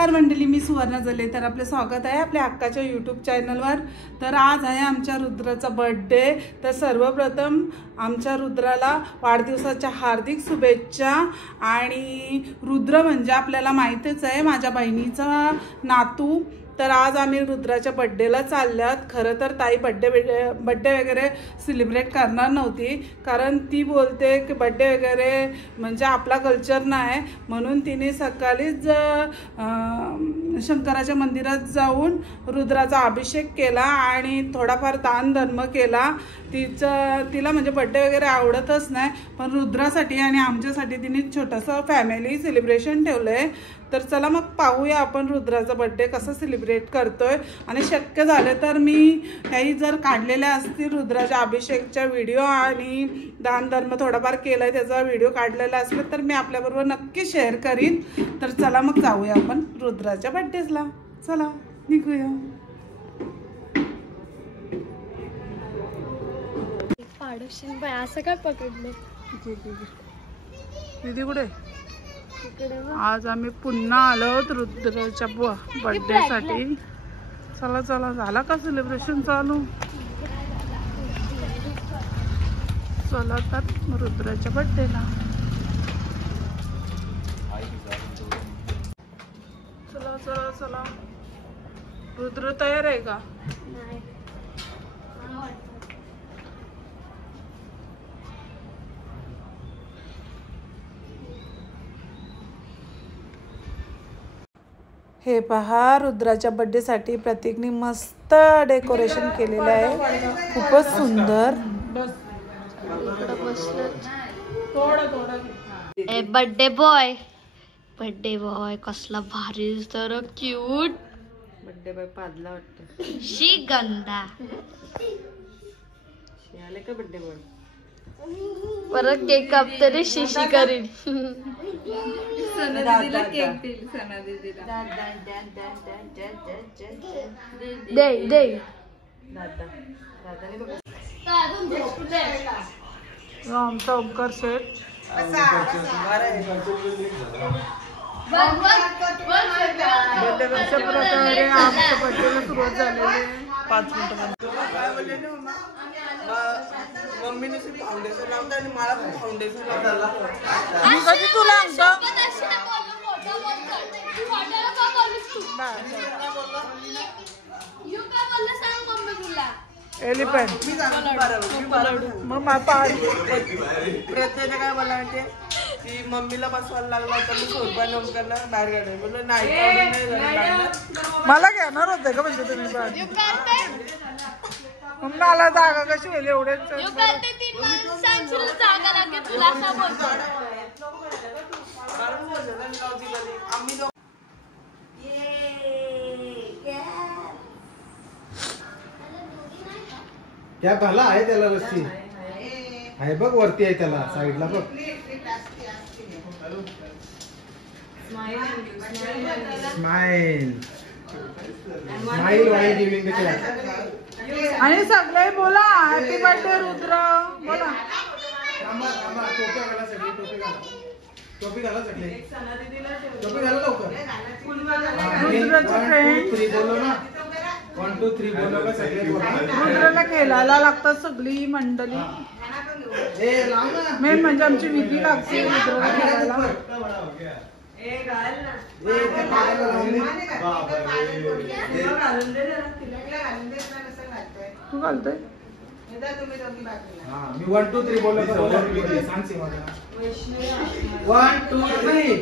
नमस्कार मंडळी, मी सुवर्णा जले. तर आपले स्वागत आहे आपल्या हक्काच्या यूट्यूब चॅनलवर. तर आज आहे आमच्या रुद्राचा बर्थडे. तर सर्वप्रथम आमच्या रुद्राला वाढदिवसाच्या हार्दिक शुभेच्छा. आणि रुद्र म्हणजे आपल्याला माहितीच आहे, माझ्या बहिणीचा नातू. तर आज आम्ही रुद्राच्या बड्डेला चालल्यात. खरं तर ताई बड्डे वगैरे सेलिब्रेट करणार नव्हती, कारण ती बोलते की बड्डे वगैरे म्हणजे आपला कल्चर नाही. म्हणून तिने सकाळीच शंकराच्या मंदिरात जाऊन रुद्राचा अभिषेक केला आणि थोडाफार दान धर्म केला. तिला म्हणजे बड्डे वगैरे आवडतच नाही, पण रुद्रासाठी आणि आमच्यासाठी तिने छोटंसं फॅमिली सेलिब्रेशन ठेवलं आहे. तर चला मग पाहूया आपण रुद्राचा बड्डे कसा सेलिब्रेट करतोय. आणि शक्य झालं तर मी काही जर काढलेल्या असतील रुद्राच्या अभिषेकच्या व्हिडिओ आणि दान धर्म थोडाफार केला आहे त्याचा व्हिडिओ काढलेला असला तर मी आपल्याबरोबर नक्की शेअर करीन. तर चला मग जाऊया आपण रुद्राच्या बड्डेला. चला निघूया. असं काय पकडलं दीदी कुठे? आज आम्ही पुन्हा आलो रुद्राच्या बर्थडे साठी. चला चला, झाला का सेलिब्रेशन चालू? चला तर रुद्राच्या बर्थडेला. चला चला चला. रुद्र तयार आहे का? हे पहा, रुद्राच्या बर्थडे साठी प्रतीकने मस्त डेकोरेशन केलेलं आहे, खूपच सुंदर. बर्थडे बॉय कसला भारी तर क्यूट. बर्थडे बॉय पादला वाटतं. शी गंदा आले का बर्थडे बॉय? परत केक कापते रे, शिशी करीन. दे आमचा ओमकार शेठ. बर्थडेच्या प्रकारे आमच्या बर्थडेला सुरुवात झालेली आहे. 5 मिनिटं मम्मीने फाउंडेशन लावता आणि मला पण फाउंडेशन लावता. कधी तुला एलिफंट मग प्रत्येक काय मला म्हणते की मम्मीला बसवायला लागला तर मी सोडपा नमकारला बाहेर काढाय. बोललो नाही, मला घेणार होते का म्हणजे तुम्ही बाहेर? मग मला जागा कशी होईल एवढेच? त्या घाला आहे त्याला रस्सी आहे बघ, वरती आहे त्याला साईडला बघ. Smile smile while giving the class. आणि सगळे बोला हॅपी बर्थडे रुद्र बोला. टोपी घाला सगळे, टोपी घाला सगळे, टोपी घाला लवकर. रुद्राचे फ्रेंड 3 बोलो ना. 1 2 3 बोलो का सगळे. रुद्राला खेळायला लागतात सगळी मंडळी. मेन म्हणजे आमची विधी लागते रुद्राला खेळायला. तू घालतोय? मी 1 2 3 बोलो का? सांग सी मला. 1 2 3.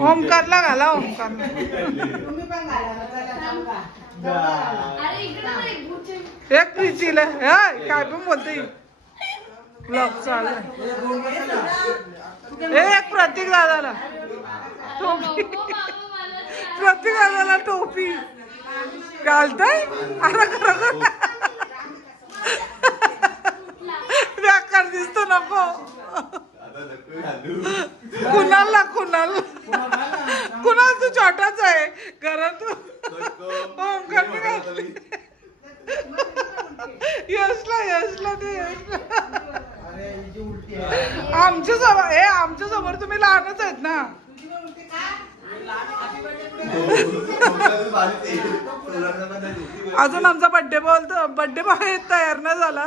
ओमकारला घाला. ओमकारला एक प्रीतीला काय पण बोलते. ब्लॉग चालू एक प्रतीक दादाला टोपी. प्रतीक दादाला टोपी घालताय. अरे खरं व्याकार दिसतो नको. कुणाला कुणाल तू छोटाच आहे घरात. ओमकार राहिला ते आमच्या समोर तुम्ही लहानच आहेत ना. अजून आमचा बर्थडे बॉय तयार नाही झाला.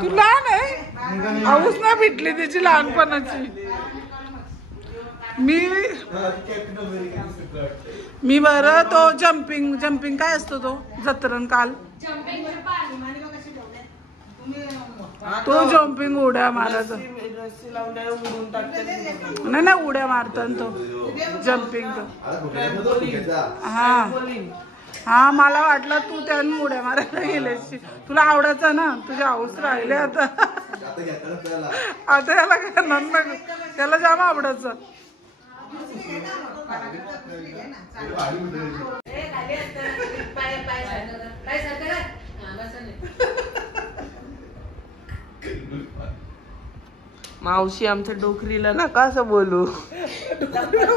तू लहान आहे, हाऊस नाही भेटली तिची लहानपणाची. मी बरं तो जम्पिंग काय असतो तो जत्रण काल तो जम्पिंग उड्या मारायचा नाही उड्या मारतात तो जम्पिंग तो. हा मला वाटलं तू त्यानं उड्या मारायला गेल्याशी. तुला आवडायचा ना, तुझे हाऊस राहिले आता. आता याला घेणार ना, त्याला जाम आवडायचं. मावशी आमच्या डोकरीला ना का असं बोलू. मग 100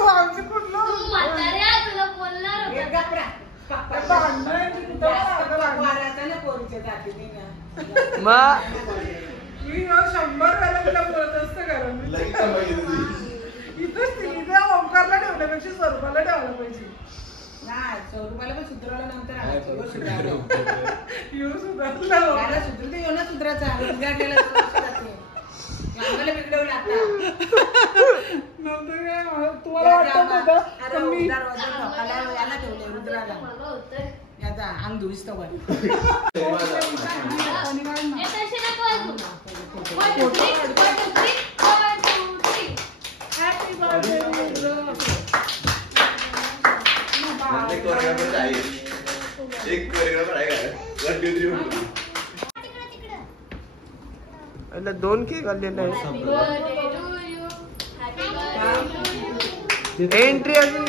वेळा तुला बोलत असतं कारण इथं ओंकारला ठेवण्यापेक्षा स्वरूपाला ठेवायला पाहिजे. नाही स्वरूपाला पण सुधरवलं नंतर सुधराचा तुम्हाला वाटत होतं मी याला ठेवले रुद्राला याचा अंग धुईस तो दोन केक आलेले आहे. एंट्री अजून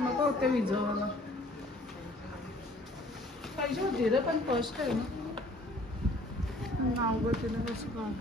नको ते विजवाला पाहिजे होती रे, पण फर्स्ट आहे ना नाव तिने कसं काय.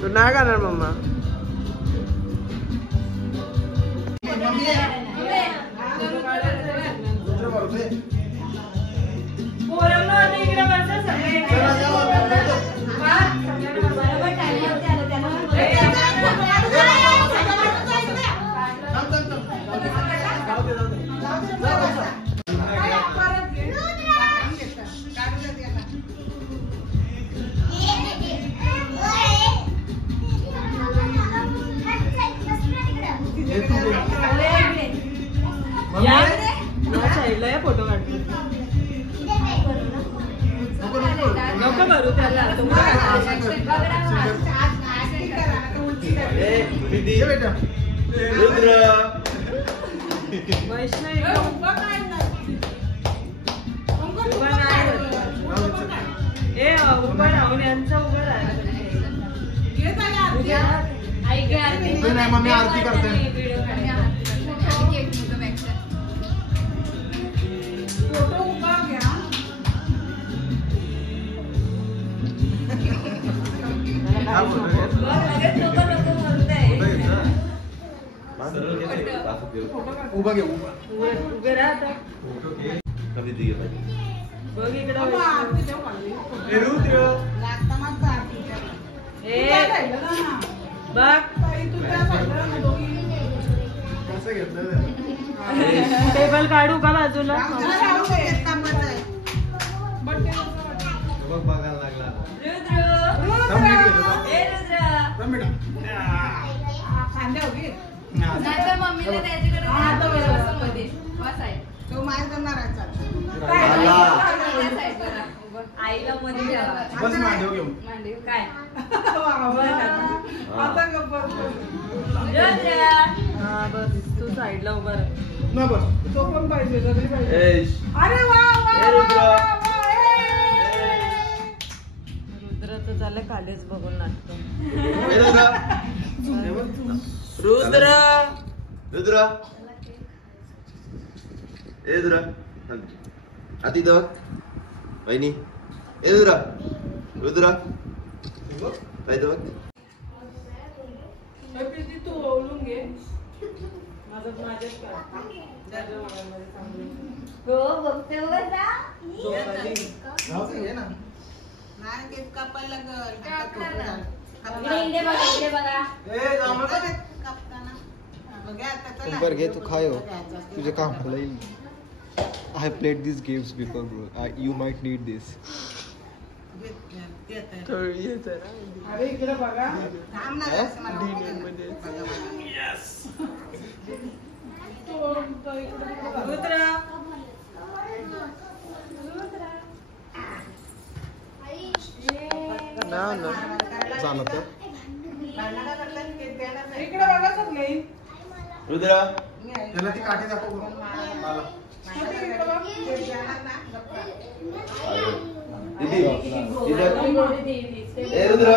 तू नाही करणार मम्मा. फोटो काढतो नको भरू त्याला उभं राहून यांचा उभं नाही मम्मी आरती करते फोटो उभा घ्या उभा घे उभे राहता बघ इकडं बघ टेबल काढू का बाजूला बघायला लागला मम्मीला त्याच्याकडे तो मार करणार आईला मध्ये बस मांडव घेऊन काय बस तू साईडला उभा राह ना बस तो पण पाहिजे सगळी पाहिजे अरे वा रुद्राचं झालं खालीच बघून नाचतो रुद्र आती दवा वहिनी ए रुद्रा काय दवा तू ओळून घे हो बघते बघा ऊपर घे तू खायो तुझे काम होईल I have played these games before, bro. You might need this. अरे इकडे बघा झालं तर इकडे बघा सगळे रुद्रा त्याला ती काठी दाखव मला दीदी ए रुद्रा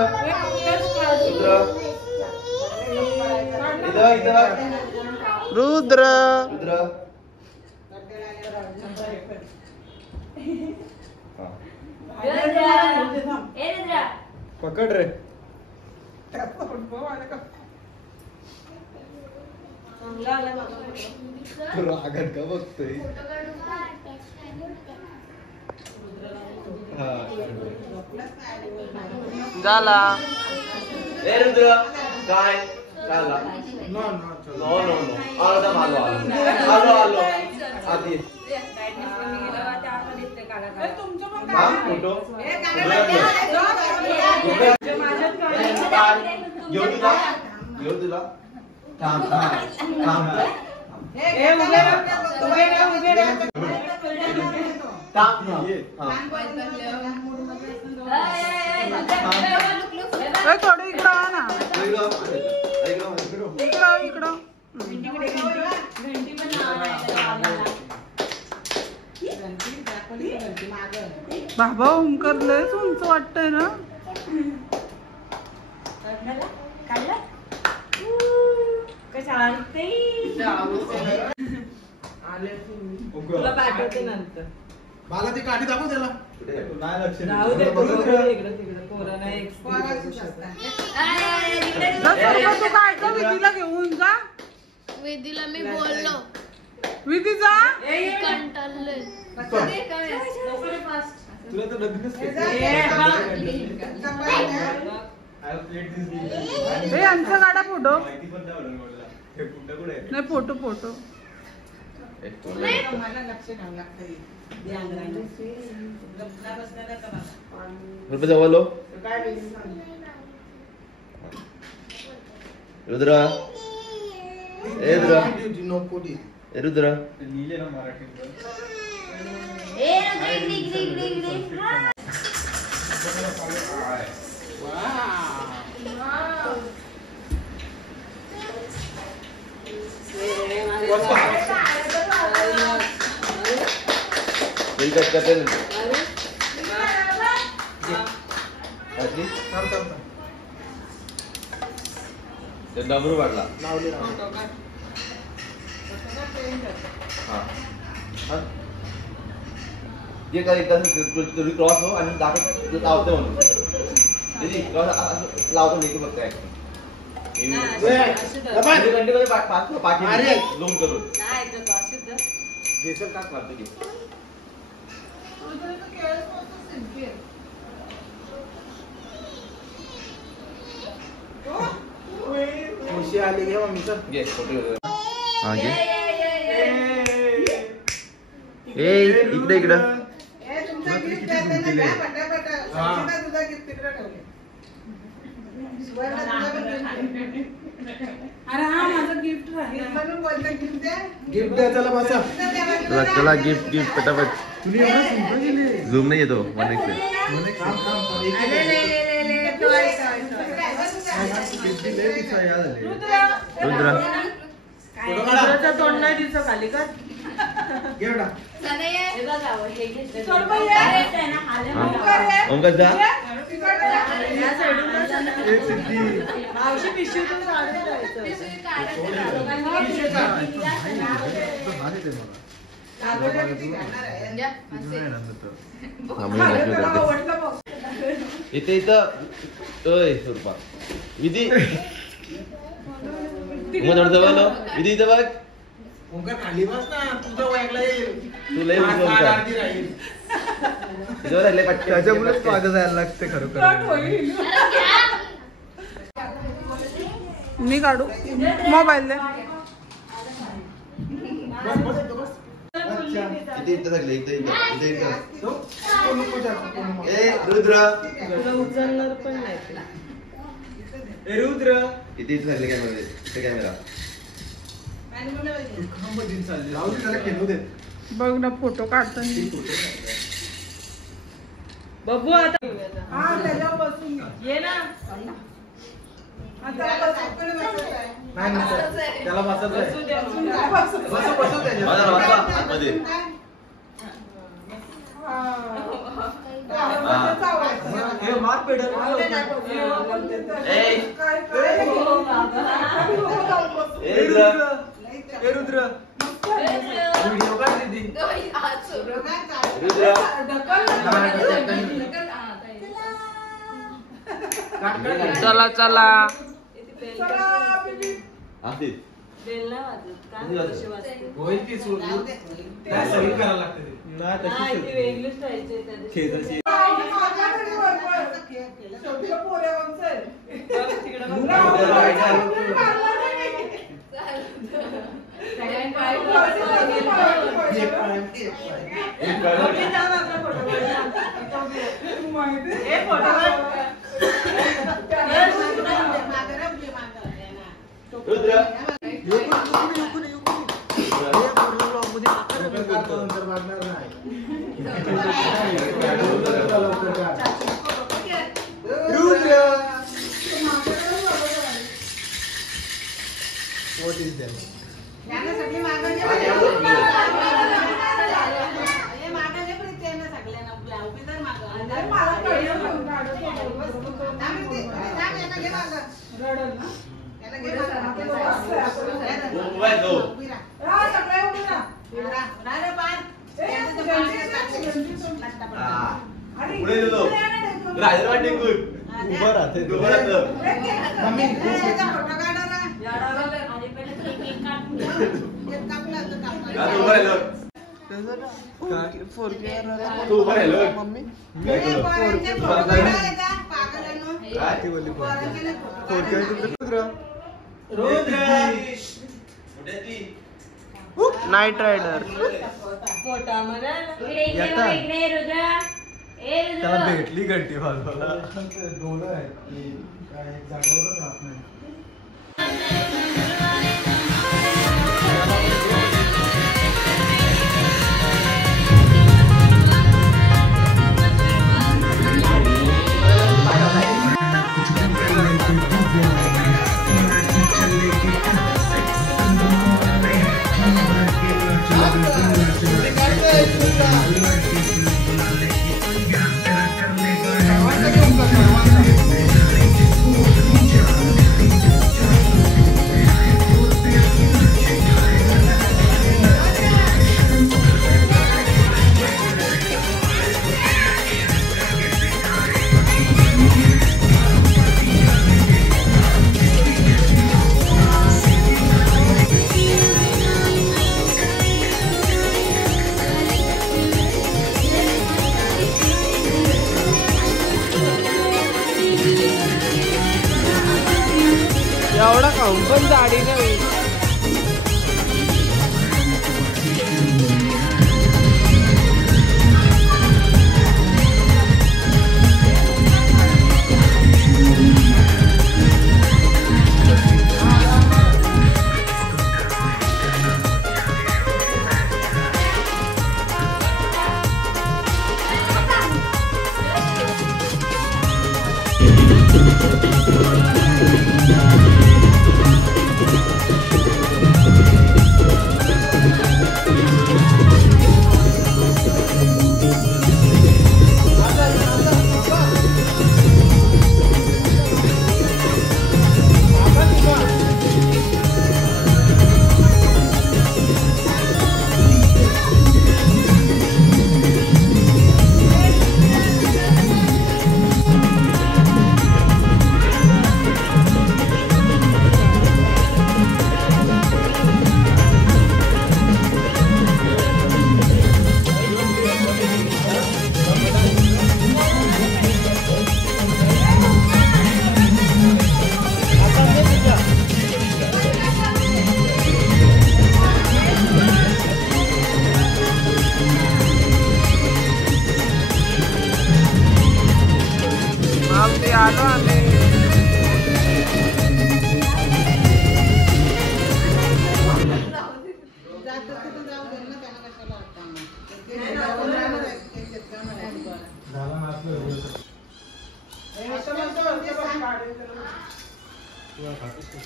रुद्र पकड रे रागत का बघतोय झाला ए रुद्र काय झाला नो आलो आधी फोटो घेऊ तुला थांब थोडं इकडं आ ना इकडं बाबा ओमकर लयच उंच वाटतंय ना तुला पाठवते नंतर मला ती काठी दाखव त्याला नाही लक्ष जाऊ दे इकडं तिकडं कोरोना तू काय विधीला घेऊन जा वेदीला मी बोललो विधी जा कंटाळलोय तुला तर लग्नच हे आमचा काढा फोटो नाही फोटो जवळ रुद्रा रुद्र डबरू वाटला जे काही तुम्ही क्रॉस हो आणि दाखवतो लावतो म्हणून क्रॉस लावतो नाही की बघताय पाठी झूम करून घेसल का मारतो की आली घे मम्मीचा घे फोटो हा घे ए इकडे इकडं अरे हा माझं गिफ्ट गिफ्ट द्या चला बसा चला गिफ्ट गिफ्ट पटापट झूम नाही येतो वन रुद्राचं तोंड नाही दिसत खाली का ओंकार जा मावशी पिशवीतून इथे इथं स्वरूपा विधी विधी इथं बघ ओंकार खाली बस ना तुझं वयाला येईल तू लय त्याच्यामुळेच मागं जायला लागते खरोखर मी काढू मोबाईल दे इथे इथं लागले इथे इथे इथे ए रुद्र उचलणार पण नाही रुद्र इथे इथे लागले कॅमेरा इथे कॅमेरा बघ ना फोटो काढताना बघू आता ये ना त्याला बसत मध्ये मार पेडल रुद्र व्हिडिओ काढ दीदी चला चला होईल ती सगळी करायला लागते वेगळीच पाहिजे What is that? Night rider त्याला भेटली घंटी वाजवायला दोन आहे जागेवर राहत नाही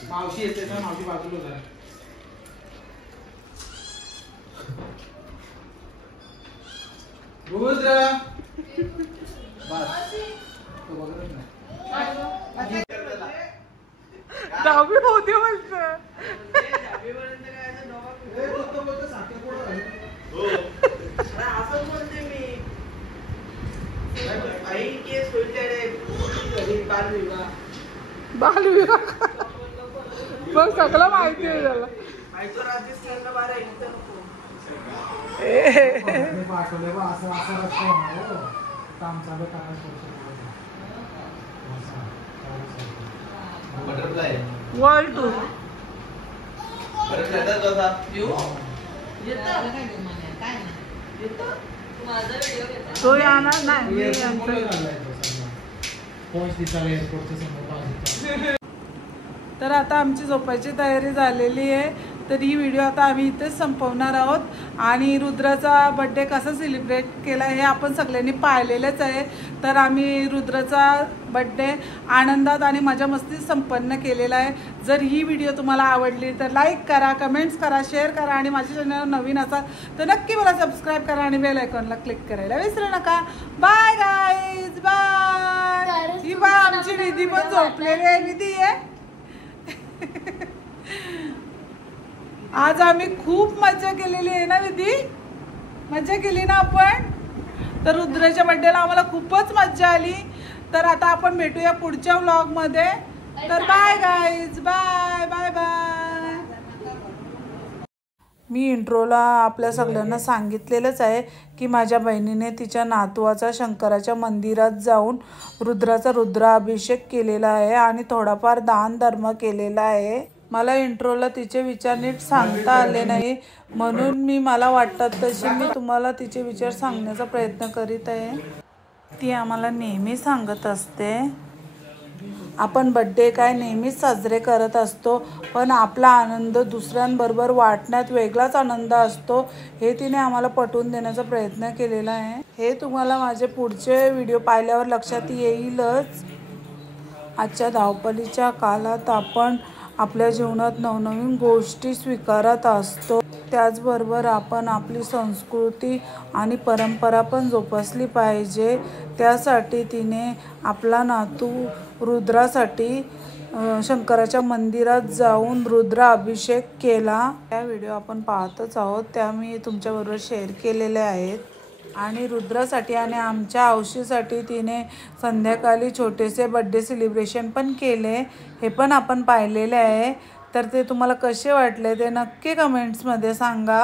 मावशी येते ना, मावशी बाजूला जा. रुद्र बस तो बघत नाही. दहावी होते म्हणत बालविवाह बघ सगळं माहिती आहे त्याला. पाठवले बा असं असं रस्ता होणार काम चालू बटरफ्लाय वर्ल्ड टूर तो येणार नाही. तर आता आमची झोपायची तयारी झालेली आहे. तर ही व्हिडिओ आता आम्ही इथेच संपवणार आहोत. आणि रुद्राचा बड्डे कसा सेलिब्रेट केला हे आपण सगळ्यांनी पाहिलेलंच आहे. तर आम्ही रुद्राचा बड्डे आनंदात आणि मजा मस्तीत संपन्न केलेला आहे. जर ही व्हिडिओ तुम्हाला आवडली तर लाईक करा, कमेंट्स करा, शेअर करा आणि माझ्या चॅनल नवीन असाल तर नक्की मला सबस्क्राईब करा आणि बेल आयकॉनला क्लिक करायला विसरू नका. Bye guys, bye. ही बाय आमची निधी पण झोपलेली आहे. निधी आहे. आज आम्ही खूप मजा केलेली आहे ना विधी, मजा केली ना आपण. तर रुद्राच्या बड्डेला आम्हाला खूपच मजा आली. तर आता आपण भेटूया पुढच्या व्लॉगमध्ये. तर bye guys, bye bye bye. मी इंट्रोला आपल्या सगळ्यांना सांगितलेलंच आहे की माझ्या बहिणीने तिच्या नातवाचा शंकराच्या मंदिरात जाऊन रुद्राचा रुद्राभिषेक केलेला आहे आणि थोडाफार दान धर्म केलेला आहे. मला इंट्रोला तिचे विचार नीट सांगता आले नाही, म्हणून मला वाटतात तशी मी तुम्हाला तिचे विचार सांगण्याचा प्रयत्न करीत आहे. ती आम्हाला नेहमी सांगत असते आपण बड्डे काय नेहमीच साजरे करत असतो, पण आपला आनंद दुसऱ्यांबरोबर वाटण्यात वेगळाच आनंद असतो. हे तिने आम्हाला पटवून देण्याचा प्रयत्न केलेला आहे. हे तुम्हाला माझे पुढचे व्हिडिओ पाहिल्यावर लक्षात येईलच. आजच्या धावपळीच्या काळात आपण आपल्या जीवनात नवनवीन गोष्टी स्वीकारत असतो. त्याचबरोबर आपण आपली संस्कृती आणि परंपरा पण जोपासली पाहिजे. त्यासाठी तिने आपला नातू रुद्रासाठी शंकराच्या मंदिरात जाऊन रुद्राभिषेक केला. त्या व्हिडिओ आपण पाहतच आहोत, त्या मी तुमच्याबरोबर शेअर केलेल्या आहेत. आणि रुद्रासाठी आणि आमच्या औशीसाठी तिने संध्याकाळी छोटेसे बड्डे सेलिब्रेशन पण केले, हे पण आपण पाहिलेले आहे. तर ते तुम्हाला कसे वाटले ते नक्की कमेंट्समध्ये सांगा.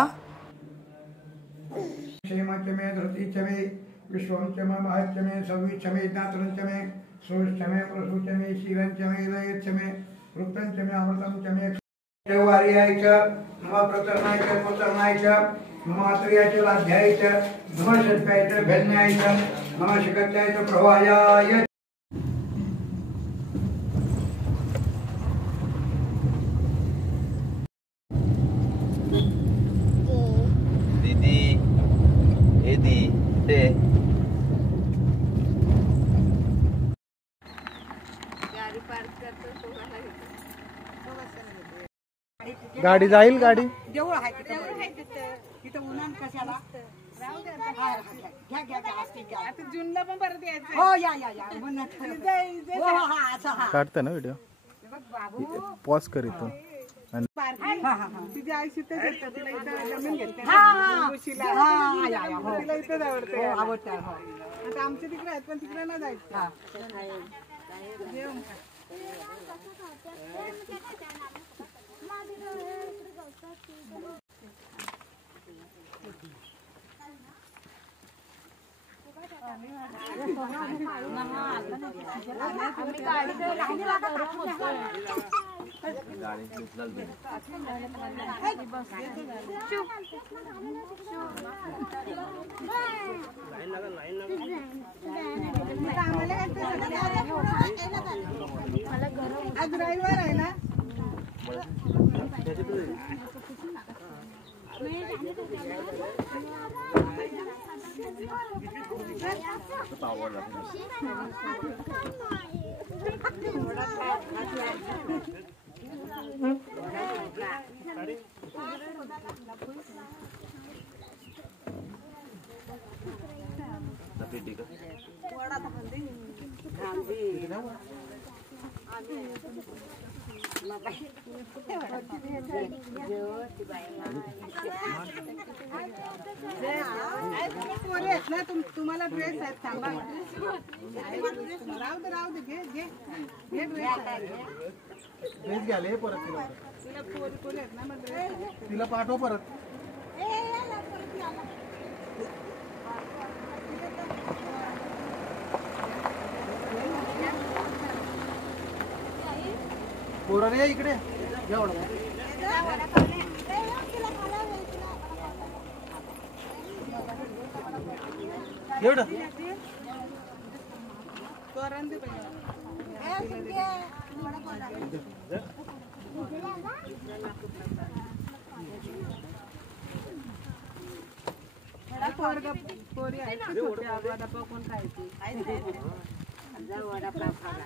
क्षेमचमे धृतिचमे विश्वंचमे महच्चमे सविचमे ज्ञातरंचमे सोश्चमे प्रसूचमे शीलंचमे लयच्चमे वृत्तंचमे अमृतंचमे देवार्याय च नमः प्रतरणाय च पुत्रनाय च नमः मातृयाय च लाध्याय च नमः षट्प्याय च भेन्याय च नमः शिखत्याय च प्रवायाय. गाडी जाईल, गाडी देऊळ आहे तिथं उन्हान कशाला आता जूनला पण परत यायचं. हो या काढता ना व्हिडिओ, पॉज कर इथून. तिची आई तिथेच येतं, तिला इथं जमीन घेते, तिला इथंच आवडते. आता आमच्या तिकडे आहेत पण तिकडे ना जायचं. आज रविवार आहे ना. तुम्हाला ड्रेस आहेत सांगा राहू दे घे ड्रेस घ्याले परत तिला पोरी आहेत ना मग ड्रेस तिला पाठव परत पोरं या इकडे एवढं पोरी आहेत वडापाव कोण खायची वडापाव खाला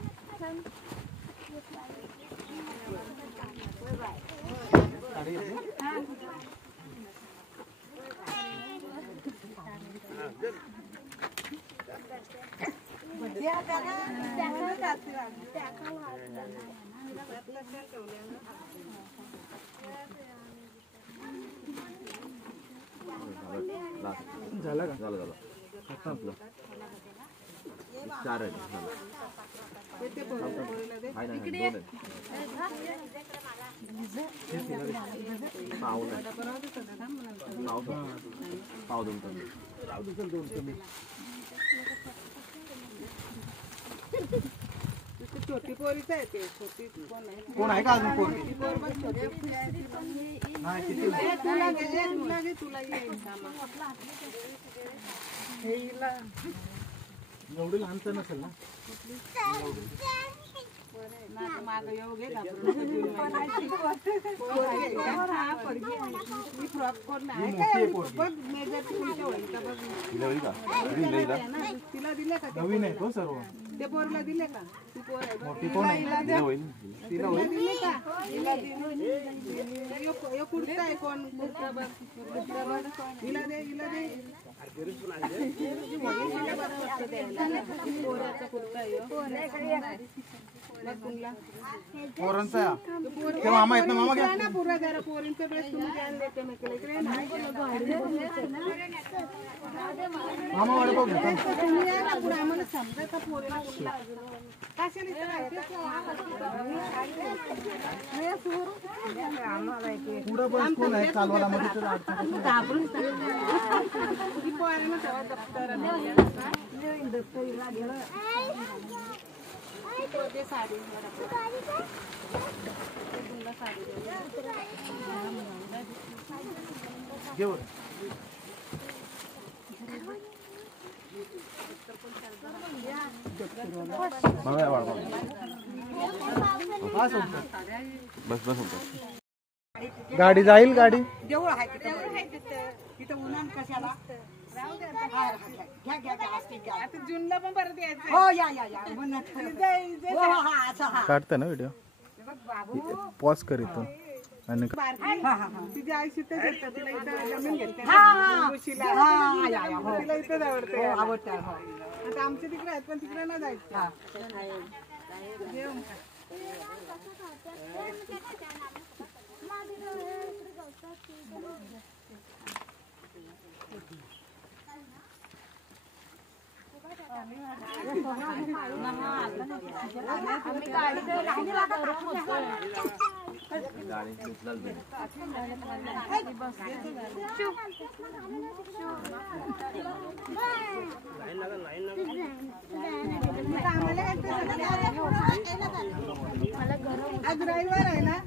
झालं का झालं चार आहे पाव दोन छोटी पोरीच आहे ते छोटी कोण आहे का अजून पोरगी तुला एवढी लहानच नसेल ना तिला दिले का नवीन आहे तो सर्व ते पोरला दिले का ती पोर आहे मोठी कोण आहे तिला होईल दिले का यो कुर्ता आहे कोण कुर्ता बघ हिला दे पोराचा कुर्ता पोरांचा ते मामा आहेत ना मामा घ्या ना पुरा जरा पोरींचा ड्रेस तुम्ही द्यायला देते मी इकडे मामा वडापाव घ्या तुम्ही या ना पुढे आम्हाला समजायचं पोरीला कुठला पुढं बस कोण आहे चालवायला मध्ये तर घाबरून साडी घेऊन बस गाडी जाईल गाडी देऊळ आहे तिथं उन्हान कशाला आता जूनला पण परत यायचं हो या काढता ना व्हिडिओ पॉज कर इथून आणि तिची आई तिला इथं जमीन घेते तिला इथंच आवडते आता आमच्या तिकडे आहेत पण तिकडे न जायचं आज रविवार आहे ना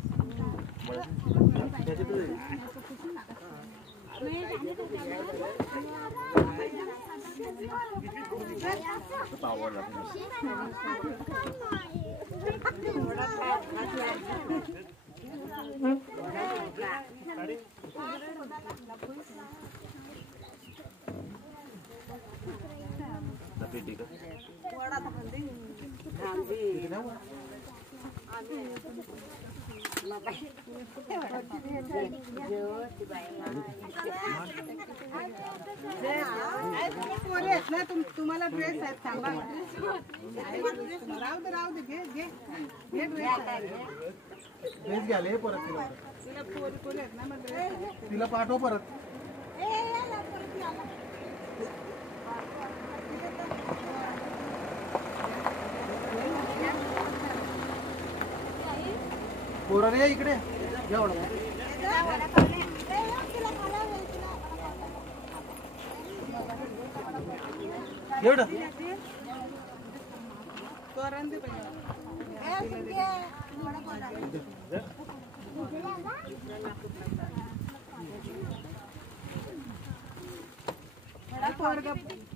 तुम्हाला ड्रेस आहेत सांगा राहू दे घे घे घे ड्रेस घ्याले परत तिला पोरी आहेत ना मग ड्रेस तिला पाठव परत पोरं रे इकडे एवढं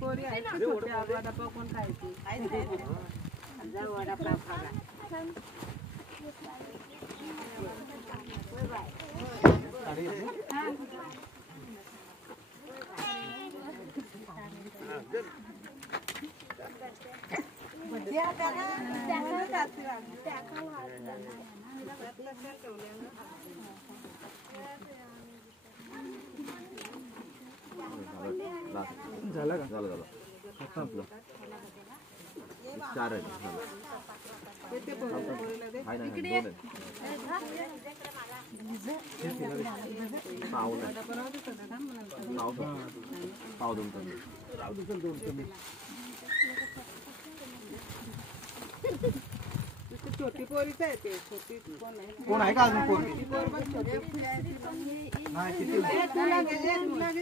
पोरी आहेत छोट्या वडापाव कोण खायची वडापाव खाला झालं का झालं संपलं 4 आहे पाव दोन छोटी पोरीच आहे ते छोटी कोण आहे का अजून पोरगी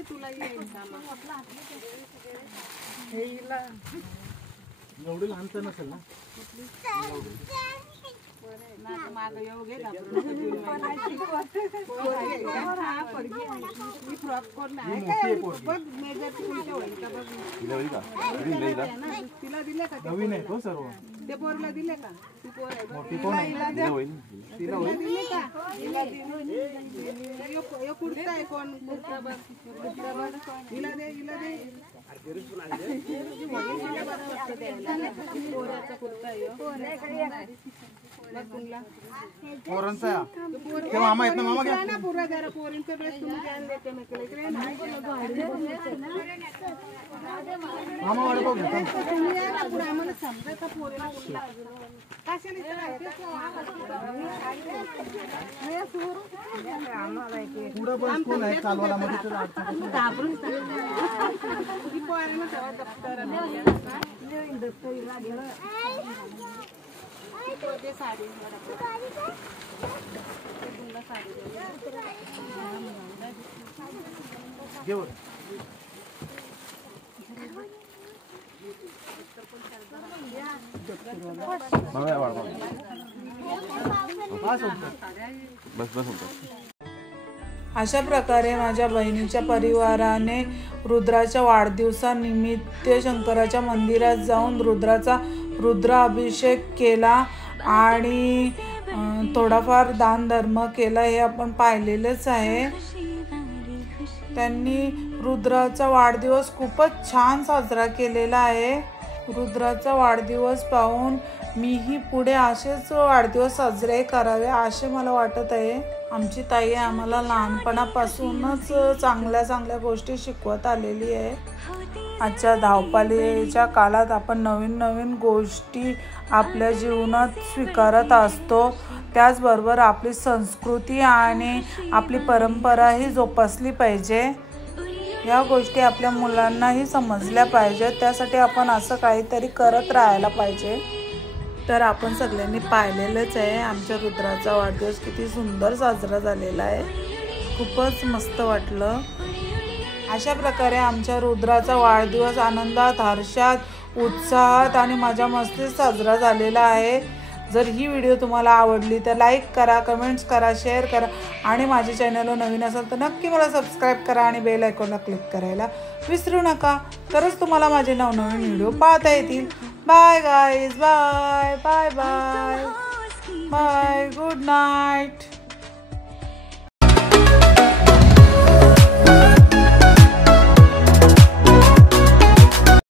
तुला एवढी लहान तर नसेल ना तिला दिले का नवीन आहे तो सर्व ते पोरीला दिले का ती पोर आहे मोठी कोण आहे तिला होईल दिले का कुर्ता आहे कोण हिला दे पोरांचा ते मामा आहेत ना मामा घ्या ना पूरा जरा पोरींचा ड्रेस तुम्ही द्यायला देते मी मामा वडापाव घ्या तुम्ही या ना पुढे आम्हाला समजायचं पोरीला पुढं बस कोण आहे चालवायला मध्ये तर घाबरून पोरांना तेव्हा दप्तर साडी घेऊ बस होतं अशा प्रकारे माझ्या बहिणीच्या परिवाराने रुद्राच्या वाढदिवसानिमित्त शंकराच्या मंदिरात जाऊन रुद्राभिषेक केला आणि थोडाफार दान धर्म केला हे आपण पाहिलेलंच आहे. त्यांनी रुद्राचा वाढदिवस खूपच छान साजरा केलेला आहे. रुद्राचा वाढदिवस पाहून मीही पुढे असेच वाढदिवस साजरे करावे असे मला वाटत आहे. आमची ताई आम्हाला लहानपणापासूनच चांगल्या चांगल्या गोष्टी शिकवत आलेली आहे. आजच्या धावपळीच्या काळात आपण नवीन नवीन गोष्टी आपल्या जीवनात स्वीकारत असतो. त्याचबरोबर आपली संस्कृती आणि आपली परंपराही जोपासली पाहिजे. या गोष्टी आपल्या मुलांनाही समजल्या पाहिजेत. त्यासाठी आपण असं काहीतरी करत राहायला पाहिजे. तर आपण सगळ्यांनी पाहिलेलंच आहे आमच्या रुद्राचा वाढदिवस किती सुंदर साजरा झालेला आहे. खूपच मस्त वाटलं. अशा प्रकारे आमच्या रुद्राचा वाढदिवस आनंदात, हर्षात, उत्साहात आणि मजा मस्तीत साजरा झालेला आहे. जर ही व्हिडिओ तुम्हाला आवडली तर लाईक करा, कमेंट्स करा, शेअर करा आणि माझ्या चॅनलवर नवीन असाल तर नक्की मला सबस्क्राईब करा आणि बेल आयकॉनला क्लिक करायला विसरू नका. तरच तुम्हाला माझे नवनवीन व्हिडिओ पाहता येतील. Bye guys, bye bye bye bye, good night.